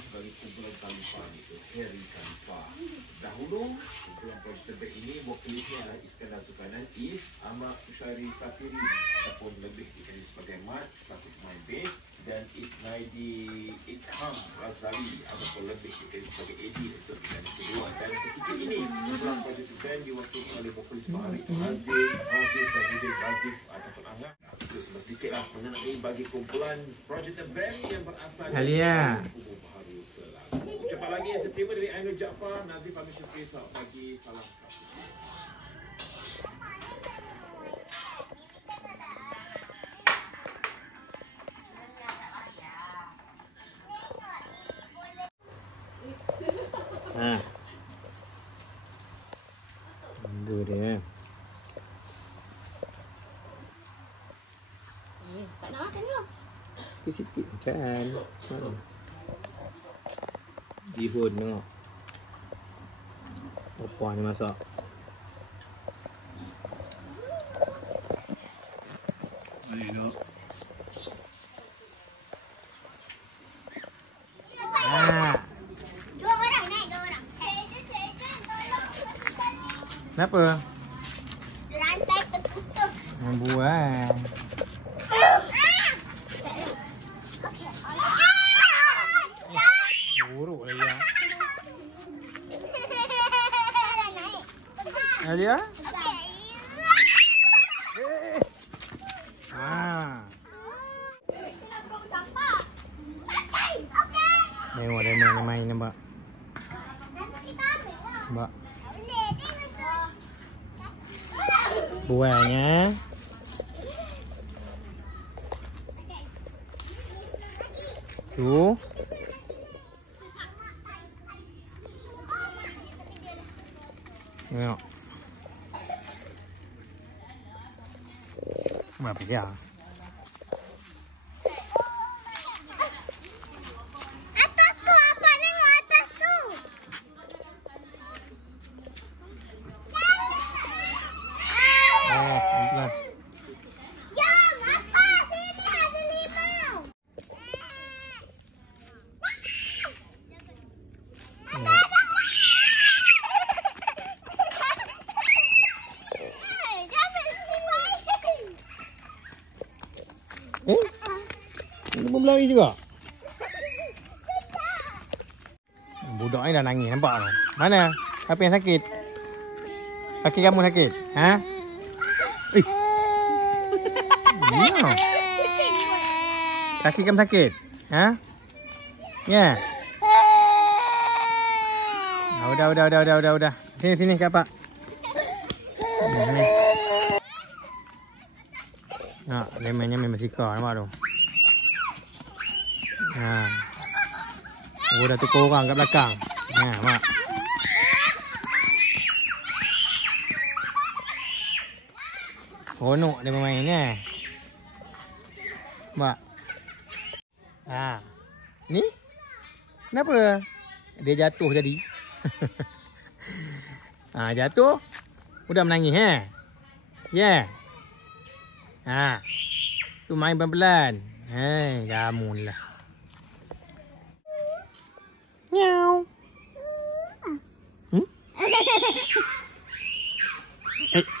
sebagai kumpulan Khalifa itu, Harry Khalifa. Dahulu, kumpulan projek terbaik ini, vokalisnya adalah Iskandar Zulkarnain, Ahmad Ushairi Safiri ataupun lebih dikenali sebagai Mat selaku pemain bass, dan Isnaidi Ikham Razali ataupun lebih dikenali sebagai Eddie untuk pemain kedua. Dan ketika ini, kumpulan projek band diwakili oleh vokalis Fahri Azif dan juga Azif ataupun Angga. Itu sedikitlah mengenai bagi kumpulan projek band yang berasal dari Kubu Baharu Selangor. Ucapan lagi yang seterima dari Ainul Jaafar, Nazif Ahmad Syukri, selamat pagi, salam kasih. Bumbu dia. Tak nak makan ke? Sikit kan. Bihun tengok. Apa ni masak? Mari duk. Dua orang naik, dua orang. Kenapa? Rantai terputus. Buang. Buruk lagi ya. Alia? Tengok dia main nampak. Nampak. Buahnya. Tu. Tengok. Berapa dia? Atas tu apa? Tengok atas tu. Pelan-pelan. Jom, apa? Sini ada limau. Dia pun berlari juga. Budak ni dah nangis nampak tu. Mana? Apa yang sakit? Kaki kamu sakit? Ha? Ya. Kaki kamu sakit? Ha? Ya. Udah. Sini kat Pak. Nak, lemonnya memang sika nampak tu. Ha. Oh, dah tukar orang kat belakang. Ha, mak. Seronok dia bermain ni. Mak. Ha. Ni? Kenapa? Dia jatuh jadi. Ha, jatuh. Udah menangis eh? Ya. Ha. Tu main pelan-pelan. Hei, kamu lah. Miau.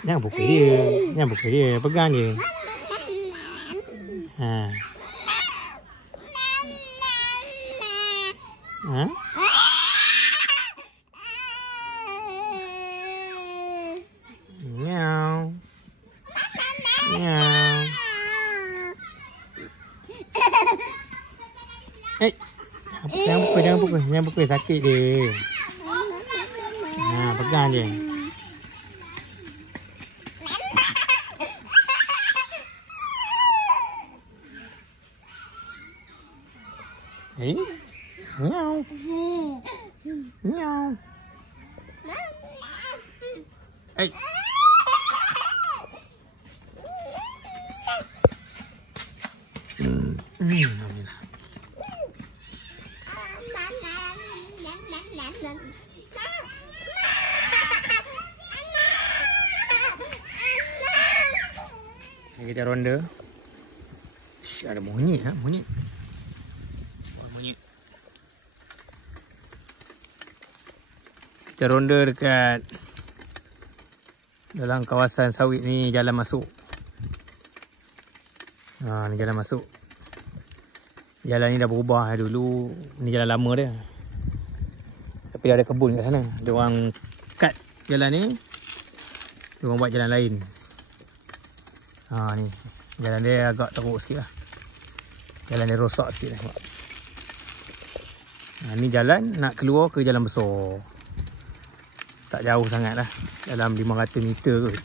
Jangan pukul dia. Jangan pukul dia. Pegang dia. Ha. Ha? Miau. Miau. Jangan pukul, sakit dia. Ha, pegang je. Miau. Miau. Alhamdulillah. Kita ronda. Ada monyet ha, monyet. Monyet. Kita ronda dekat dalam kawasan sawit ni, jalan masuk. Ni jalan masuk. Jalan ni dah berubah dulu. Ni jalan lama dia. Tapi dah ada kebun kat sana. Dia orang cut jalan ni. Dia orang buat jalan lain. Ni. Jalan dia agak teruk sikit lah. Jalan dia rosak sikit lah. Ni jalan nak keluar ke jalan besar. Tak jauh sangat lah. Dalam 500 meter kot.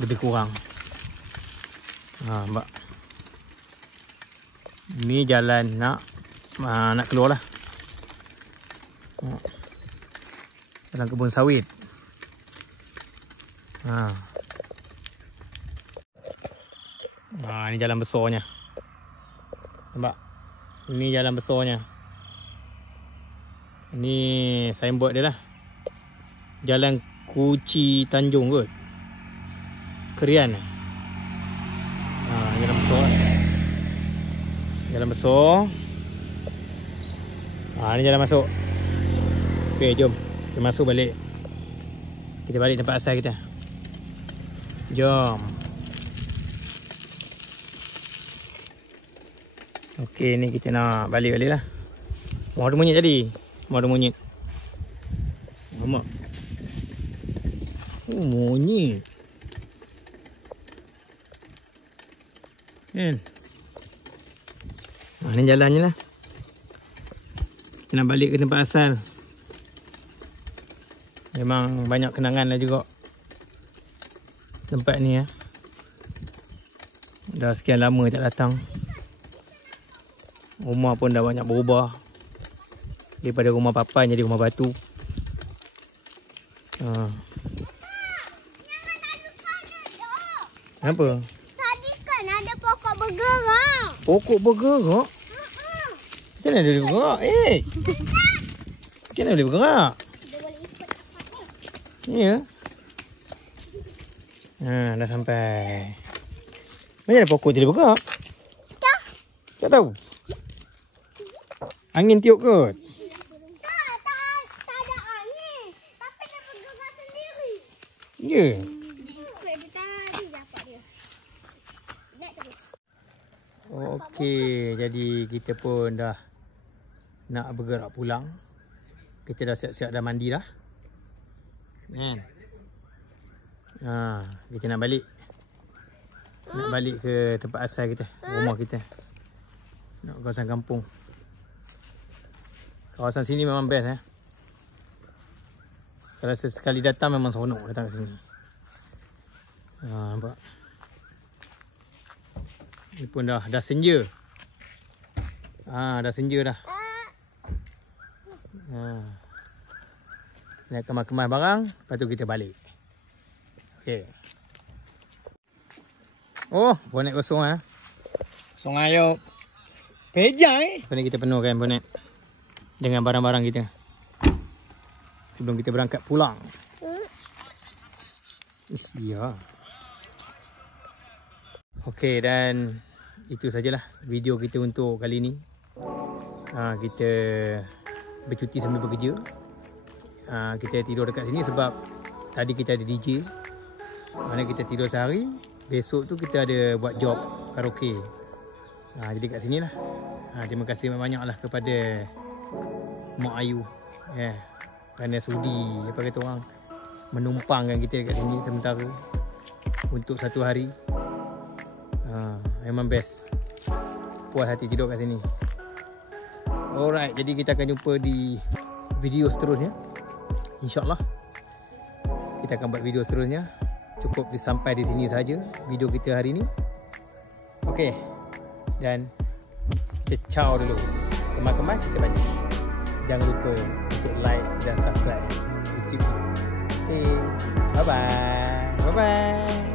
Lebih kurang. Nampak. Ni jalan nak keluar lah. Dalam kebun sawit. Ni jalan besarnya. Nampak? Ini jalan besarnya. Ini signboard dia lah. Jalan Kuci Tanjung kot. Kerian. Jalan besar. Jalan besar. Ni jalan masuk. Okey, jom. Kita masuk balik. Kita balik tempat asal kita. Jom. Okey, ni kita nak balik-balik lah. Mau ada monyet tadi. Mau ada monyet. Nampak? Monyet. Kan? Ni jalannya lah. Kita nak balik ke tempat asal. Memang banyak kenangan lah juga tempat ni ya. Dah sekian lama tak datang. Rumah pun dah banyak berubah. Daripada rumah papan jadi rumah batu. Kenapa? Tadi kan ada pokok bergerak. Pokok bergerak? Macam mana dia boleh bergerak? Macam mana boleh bergerak? Dia boleh ikut tempat ni. Ya. Dah sampai. Macam mana pokok jadi bergerak? Tak tahu. Angin tiup kot. Tak ada angin. Tapi dia bergerak sendiri. Ya. Dia ikut dia tadi dapat dia. Naik terus. Okey, jadi kita pun dah nak bergerak pulang. Kita dah siap-siap dah mandi dah. Kan? Kita nak balik. Nak balik ke tempat asal kita, rumah kita. Nak kawasan kampung. Kawasan sini memang best Kalau sesekali datang memang seronok datang ke sini. Nampak. Ni pun dah senja. Dah senja dah. Ni akan kemas barang, lepas tu kita balik. Okey. Oh, bonet kosong Kosong ayup. Pejai. Lepas ni kita penuhkan bonet dengan barang-barang kita sebelum kita berangkat pulang. Ya. Okey, dan itu sajalah video kita untuk kali ni. Kita bercuti sambil bekerja. Kita tidur dekat sini sebab tadi kita ada DJ. Mana kita tidur sehari, besok tu kita ada buat job karaoke. Jadi kat sini lah. Terima kasih banyak lah kepada Mak Ayu. Kerana sudi apa kata orang menumpangkan kita kat sini sementara untuk satu hari. Memang best. Puas hati tidur kat sini. Alright, jadi kita akan jumpa di video seterusnya. InsyaAllah kita akan buat video seterusnya. Cukup sampai di sini saja video kita hari ni. Okey. Dan kita ciao dulu. Kemas-kemas kita balik. Jangan lupa untuk like dan subscribe YouTube. Okay. Bye-bye. Bye-bye.